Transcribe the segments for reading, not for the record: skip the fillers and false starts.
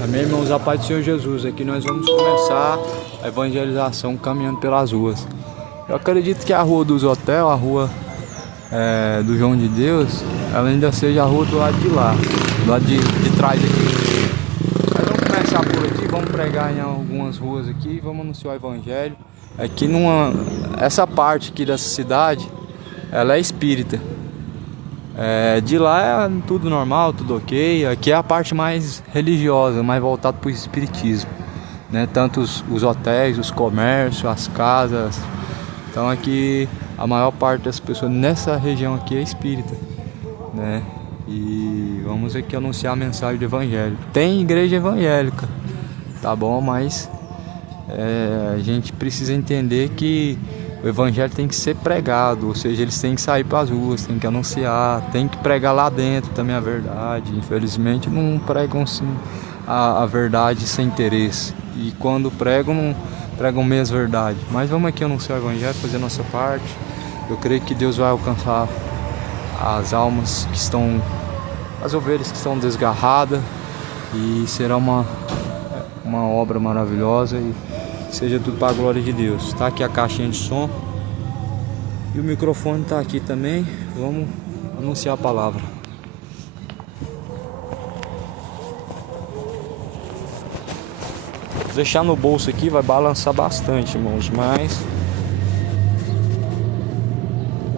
Amém, irmãos, a paz do Senhor Jesus. Aqui nós vamos começar a evangelização caminhando pelas ruas. Eu acredito que a rua dos hotéis, a rua do João de Deus, ela ainda seja a rua do lado de lá, do lado de trás aqui. Nós vamos começar por aqui, vamos pregar em algumas ruas aqui, vamos anunciar o evangelho. Aqui essa parte aqui dessa cidade, ela é espírita. De lá é tudo normal, tudo ok. Aqui é a parte mais religiosa, mais voltada para o espiritismo, né? Tanto os hotéis, os comércios, as casas. Então aqui a maior parte das pessoas nessa região aqui é espírita, né? E vamos aqui anunciar a mensagem do evangelho. Tem igreja evangélica, tá bom? Mas a gente precisa entender que o evangelho tem que ser pregado, ou seja, eles têm que sair para as ruas, têm que anunciar, tem que pregar lá dentro também a verdade. Infelizmente não pregam sim a verdade sem interesse, e quando pregam, não pregam meio as verdades. Mas vamos aqui anunciar o evangelho, fazer a nossa parte. Eu creio que Deus vai alcançar as almas que estão, as ovelhas que estão desgarradas, e será uma obra maravilhosa, e seja tudo para a glória de Deus. Está aqui a caixinha de som e o microfone está aqui também. Vamos anunciar a palavra. Vou deixar no bolso aqui, vai balançar bastante, irmãos, mas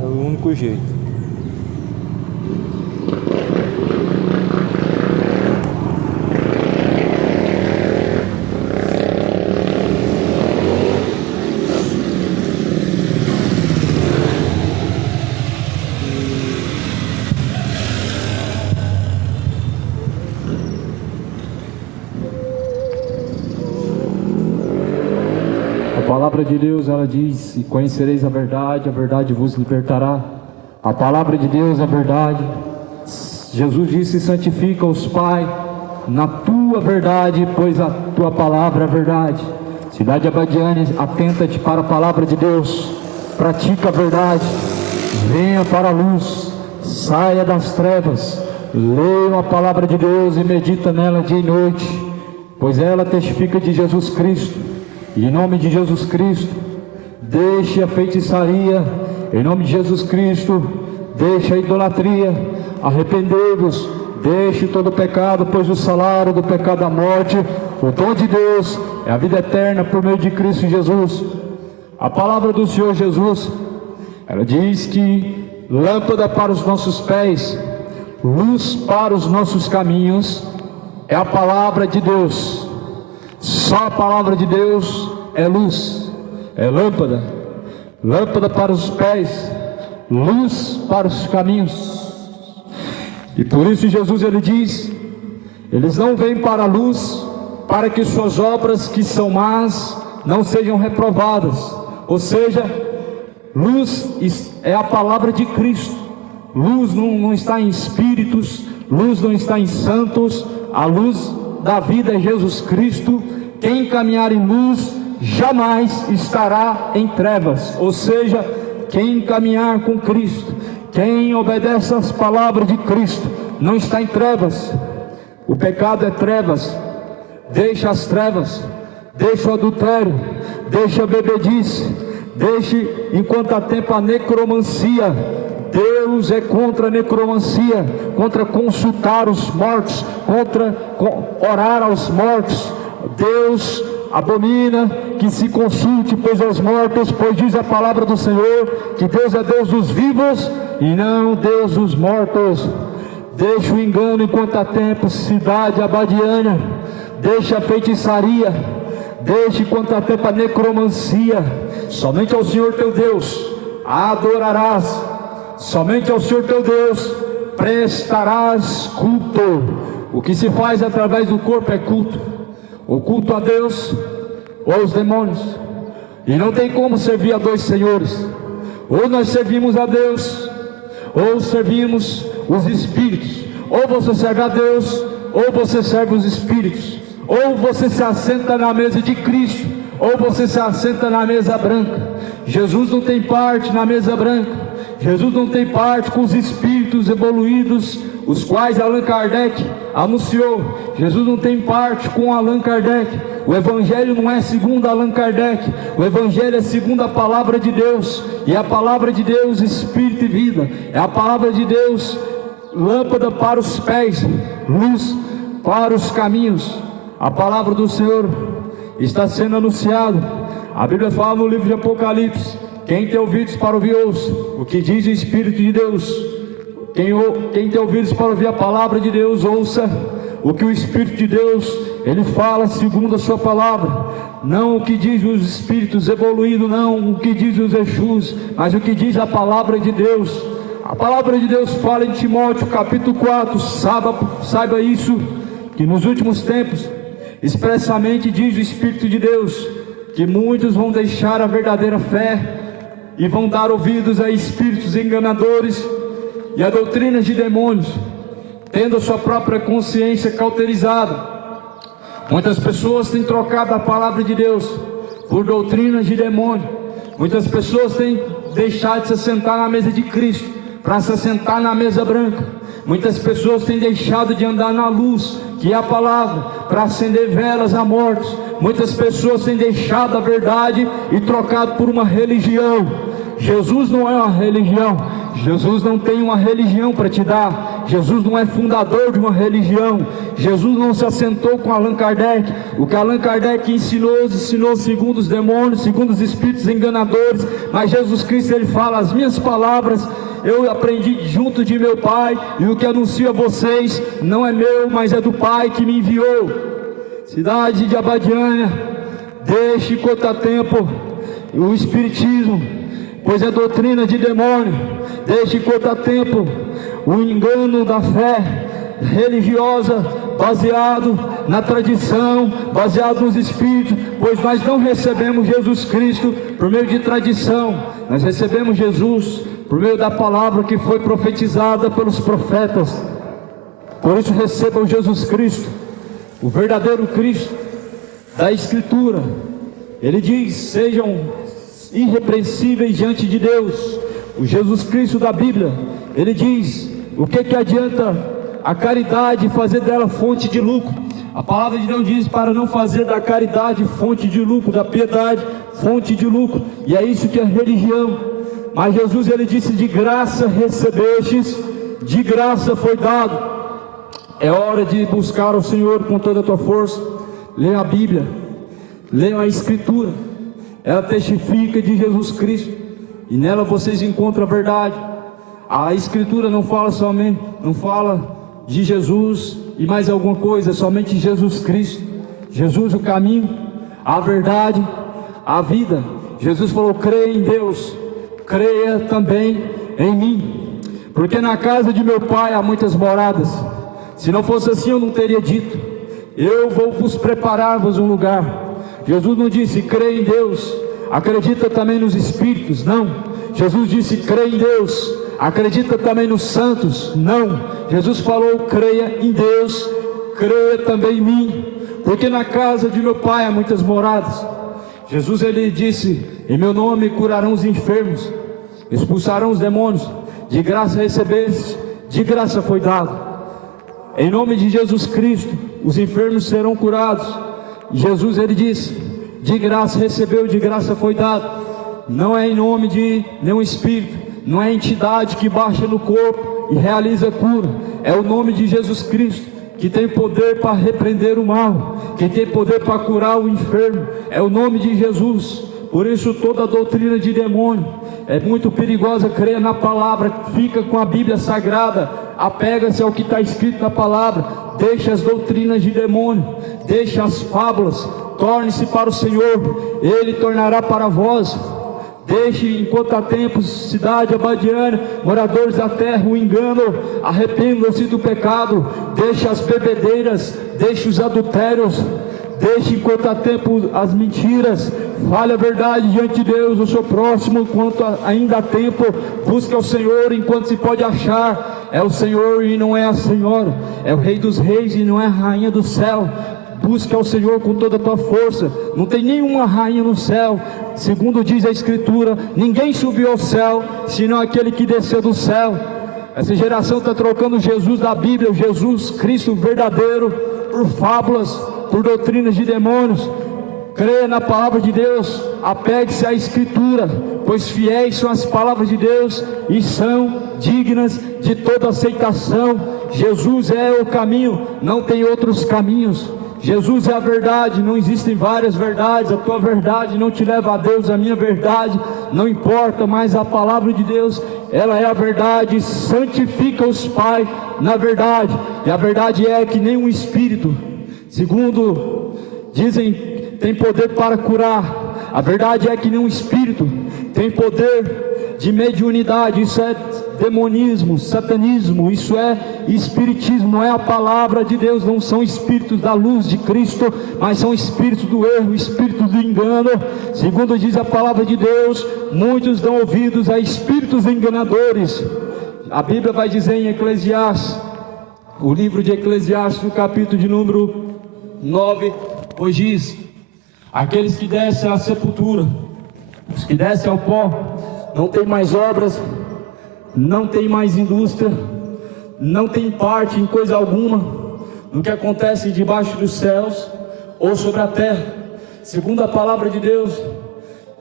é o único jeito. A palavra de Deus, ela diz: e conhecereis a verdade vos libertará. A palavra de Deus é verdade. Jesus disse: santifica-os, Pai, na tua verdade, pois a tua palavra é verdade. Cidade Abadiânia, atenta-te para a palavra de Deus, pratica a verdade, venha para a luz, saia das trevas, leia a palavra de Deus e medita nela dia e noite, pois ela testifica de Jesus Cristo. E em nome de Jesus Cristo, deixe a feitiçaria. Em nome de Jesus Cristo, deixe a idolatria. Arrependei-vos, deixe todo o pecado, pois o salário do pecado é a morte. O dom de Deus é a vida eterna por meio de Cristo Jesus. A palavra do Senhor Jesus, ela diz que lâmpada para os nossos pés, luz para os nossos caminhos, é a palavra de Deus. Só a palavra de Deus é luz, é lâmpada, lâmpada para os pés, luz para os caminhos. E por isso Jesus, ele diz: eles não vêm para a luz para que suas obras que são más não sejam reprovadas. Ou seja, luz é a palavra de Cristo. Luz não está em espíritos, luz não está em santos. A luz da vida é Jesus Cristo. Quem caminhar em luz jamais estará em trevas. Ou seja, quem caminhar com Cristo, quem obedece às palavras de Cristo, não está em trevas. O pecado é trevas. Deixa as trevas, deixa o adultério, deixa a bebedice, deixe enquanto há tempo a necromancia. Deus é contra a necromancia, contra consultar os mortos, contra orar aos mortos. Deus abomina que se consulte, pois aos mortos, pois diz a palavra do Senhor que Deus é Deus dos vivos e não Deus dos mortos. Deixa o engano enquanto há tempo, cidade Abadiânia. Deixa a feitiçaria, deixa enquanto há tempo a necromancia. Somente ao Senhor teu Deus adorarás, somente ao Senhor teu Deus prestarás culto. O que se faz através do corpo é culto, o culto a Deus ou aos demônios. E não tem como servir a dois senhores. Ou nós servimos a Deus, ou servimos os espíritos. Ou você serve a Deus, ou você serve os espíritos. Ou você se assenta na mesa de Cristo, ou você se assenta na mesa branca. Jesus não tem parte na mesa branca. Jesus não tem parte com os espíritos evoluídos, os quais Allan Kardec anunciou. Jesus não tem parte com Allan Kardec. O Evangelho não é segundo Allan Kardec. O Evangelho é segundo a palavra de Deus. E a palavra de Deus, Espírito e vida. É a palavra de Deus, lâmpada para os pés, luz para os caminhos. A palavra do Senhor está sendo anunciada. A Bíblia fala no livro de Apocalipse: quem tem ouvidos para ouvir, ouça o que diz o Espírito de Deus. Quem tem ouvidos para ouvir a palavra de Deus, ouça o que o Espírito de Deus, ele fala segundo a sua palavra. Não o que diz os espíritos evoluídos, não o que diz os Exus, mas o que diz a palavra de Deus. A palavra de Deus fala em Timóteo capítulo 4, saiba isso, que nos últimos tempos, expressamente diz o Espírito de Deus, que muitos vão deixar a verdadeira fé e vão dar ouvidos a espíritos enganadores e a doutrinas de demônios, tendo a sua própria consciência cauterizada. Muitas pessoas têm trocado a palavra de Deus por doutrinas de demônio. Muitas pessoas têm deixado de se sentar na mesa de Cristo para se sentar na mesa branca. Muitas pessoas têm deixado de andar na luz, que é a palavra, para acender velas a mortos. Muitas pessoas têm deixado a verdade e trocado por uma religião. Jesus não é uma religião. Jesus não tem uma religião para te dar. Jesus não é fundador de uma religião. Jesus não se assentou com Allan Kardec. O que Allan Kardec ensinou segundo os demônios, segundo os espíritos enganadores. Mas Jesus Cristo, ele fala: as minhas palavras eu aprendi junto de meu Pai, e o que anuncio a vocês não é meu, mas é do Pai que me enviou. Cidade de Abadiânia, deixe cortar tempo o espiritismo, pois é doutrina de demônio. Deixe cortar tempo o engano da fé religiosa, baseado na tradição, baseado nos espíritos, pois nós não recebemos Jesus Cristo por meio de tradição. Nós recebemos Jesus por meio da palavra que foi profetizada pelos profetas. Por isso recebam Jesus Cristo, o verdadeiro Cristo da Escritura. Ele diz: sejam irrepreensíveis diante de Deus. O Jesus Cristo da Bíblia, ele diz: o que adianta a caridade fazer dela fonte de lucro? A palavra de Deus diz para não fazer da caridade fonte de lucro, da piedade fonte de lucro. E é isso que é religião. Mas Jesus, ele disse: de graça recebestes, de graça foi dado. É hora de buscar o Senhor com toda a tua força. Leia a Bíblia, leia a Escritura. Ela testifica de Jesus Cristo, e nela vocês encontram a verdade. A Escritura não fala de Jesus e mais alguma coisa, somente Jesus Cristo. Jesus, o caminho, a verdade, a vida. Jesus falou: creia em Deus, creia também em mim, porque na casa de meu Pai há muitas moradas. Se não fosse assim, eu não teria dito: eu vou vos preparar-vos um lugar. Jesus não disse: creia em Deus, acredita também nos espíritos. Não. Jesus disse: creia em Deus, acredita também nos santos. Não. Jesus falou: creia em Deus, creia também em mim, porque na casa de meu Pai há muitas moradas. Jesus, ele disse: em meu nome curarão os enfermos, expulsarão os demônios. De graça recebeste, de graça foi dado. Em nome de Jesus Cristo, os enfermos serão curados. Jesus, ele disse: de graça recebeu, de graça foi dado. Não é em nome de nenhum espírito, não é entidade que baixa no corpo e realiza cura. É o nome de Jesus Cristo, que tem poder para repreender o mal, que tem poder para curar o enfermo. É o nome de Jesus. Por isso toda doutrina de demônio é muito perigosa. Creia na palavra, fica com a Bíblia Sagrada, apega-se ao que está escrito na palavra. Deixa as doutrinas de demônio, deixa as fábulas, torne-se para o Senhor, Ele tornará para vós. Deixe enquanto há tempo, cidade abadiana, moradores da terra, o engano, arrependam-se do pecado. Deixe as bebedeiras, deixe os adultérios, deixe enquanto há tempo as mentiras. Fale a verdade diante de Deus, o seu próximo, enquanto ainda há tempo. Busque ao Senhor enquanto se pode achar. É o Senhor e não é a Senhora, é o Rei dos Reis e não é a Rainha do céu. Busque ao Senhor com toda a tua força. Não tem nenhuma rainha no céu. Segundo diz a Escritura, ninguém subiu ao céu, senão aquele que desceu do céu. Essa geração está trocando o Jesus da Bíblia, o Jesus Cristo verdadeiro, por fábulas, por doutrinas de demônios. Creia na palavra de Deus, apegue-se à Escritura, pois fiéis são as palavras de Deus e são dignas de toda aceitação. Jesus é o caminho, não tem outros caminhos. Jesus é a verdade, não existem várias verdades. A tua verdade não te leva a Deus, a minha verdade não importa, mas a palavra de Deus, ela é a verdade. Santifica-os, Pai, na verdade. E a verdade é que nenhum espírito, segundo dizem, tem poder para curar. A verdade é que nenhum espírito tem poder de mediunidade. Isso é demonismo, satanismo, isso é espiritismo, não é a palavra de Deus. Não são espíritos da luz de Cristo, mas são espíritos do erro, espíritos do engano. Segundo diz a palavra de Deus, muitos dão ouvidos a espíritos enganadores. A Bíblia vai dizer em Eclesiastes, o livro de Eclesiastes, no capítulo de número 9, pois diz: aqueles que descem à sepultura, os que descem ao pó, não tem mais obras, não tem mais indústria, não tem parte em coisa alguma no que acontece debaixo dos céus ou sobre a terra. Segundo a palavra de Deus,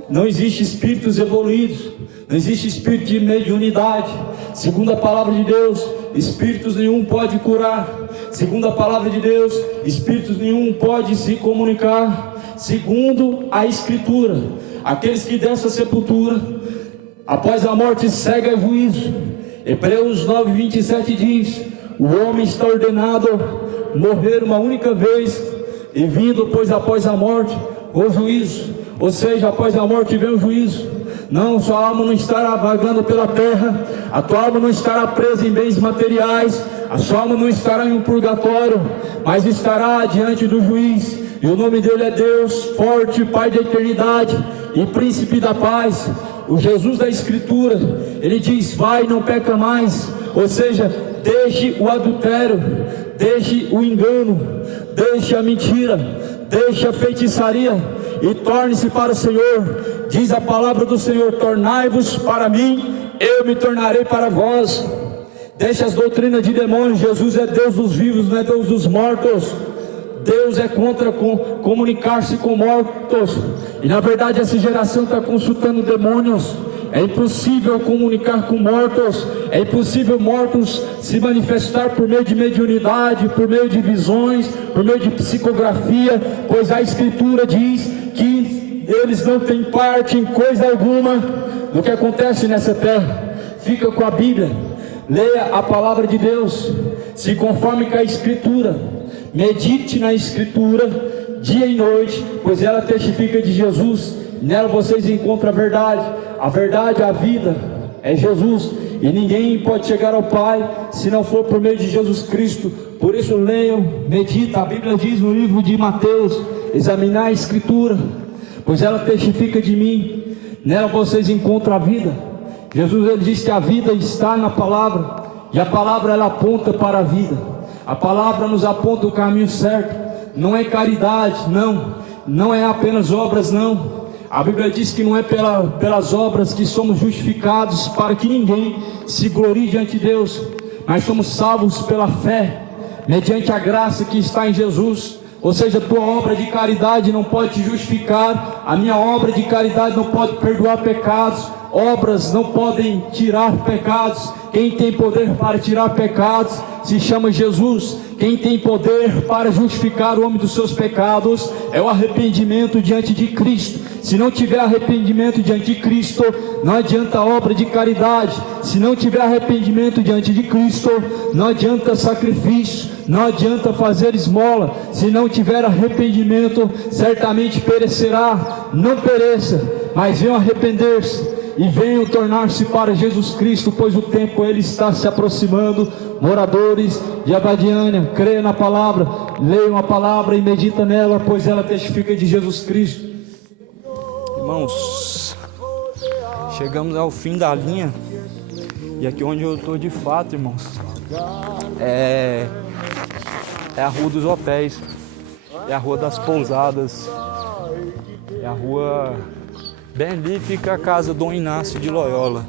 não existe espíritos evoluídos, não existe espírito de mediunidade. Segundo a palavra de Deus, espíritos nenhum pode curar. Segundo a palavra de Deus, espíritos nenhum pode se comunicar. Segundo a Escritura, aqueles que descem à sepultura, após a morte segue a juízo. Hebreus 9:27 diz: o homem está ordenado morrer uma única vez, e vindo, pois após a morte, o juízo. Ou seja, após a morte vem o juízo. Não, sua alma não estará vagando pela terra, a tua alma não estará presa em bens materiais, a sua alma não estará em um purgatório, mas estará diante do juiz. E o nome dele é Deus, forte, Pai da eternidade e Príncipe da paz. O Jesus da Escritura, ele diz: vai, não peca mais. Ou seja, deixe o adultério, deixe o engano, deixe a mentira, deixe a feitiçaria e torne-se para o Senhor. Diz a palavra do Senhor: tornai-vos para mim, eu me tornarei para vós. Deixe as doutrinas de demônios. Jesus é Deus dos vivos, não é Deus dos mortos. Deus é contra comunicar-se com mortos. E na verdade essa geração está consultando demônios. É impossível comunicar com mortos. É impossível mortos se manifestar por meio de mediunidade, por meio de visões, por meio de psicografia, pois a Escritura diz que eles não têm parte em coisa alguma do que acontece nessa terra. Fica com a Bíblia, leia a palavra de Deus, se conforme com a Escritura. Medite na Escritura dia e noite, pois ela testifica de Jesus. Nela vocês encontram a verdade. A verdade, a vida é Jesus, e ninguém pode chegar ao Pai se não for por meio de Jesus Cristo. Por isso leiam, medita. A Bíblia diz no livro de Mateus: examinar a Escritura, pois ela testifica de mim. Nela vocês encontram a vida. Jesus, ele diz que a vida está na palavra, e a palavra ela aponta para a vida. A palavra nos aponta o caminho certo. Não é caridade, não é apenas obras, não. A Bíblia diz que não é pelas obras que somos justificados, para que ninguém se glorie diante de Deus, mas somos salvos pela fé, mediante a graça que está em Jesus. Ou seja, tua obra de caridade não pode te justificar, a minha obra de caridade não pode perdoar pecados, obras não podem tirar pecados. Quem tem poder para tirar pecados se chama Jesus. Quem tem poder para justificar o homem dos seus pecados é o arrependimento diante de Cristo. Se não tiver arrependimento diante de Cristo, não adianta obra de caridade. Se não tiver arrependimento diante de Cristo, não adianta sacrifício, não adianta fazer esmola. Se não tiver arrependimento, certamente perecerá. Não pereça, mas venham arrepender-se e venham tornar-se para Jesus Cristo, pois o tempo ele está se aproximando. Moradores de Abadiânia, creia na palavra, leiam a palavra e medita nela, pois ela testifica de Jesus Cristo. Irmãos, chegamos ao fim da linha, e aqui onde eu estou de fato, irmãos, é a Rua dos Hotéis, é a Rua das Pousadas, é a rua bem ali fica a casa Dom Inácio de Loyola.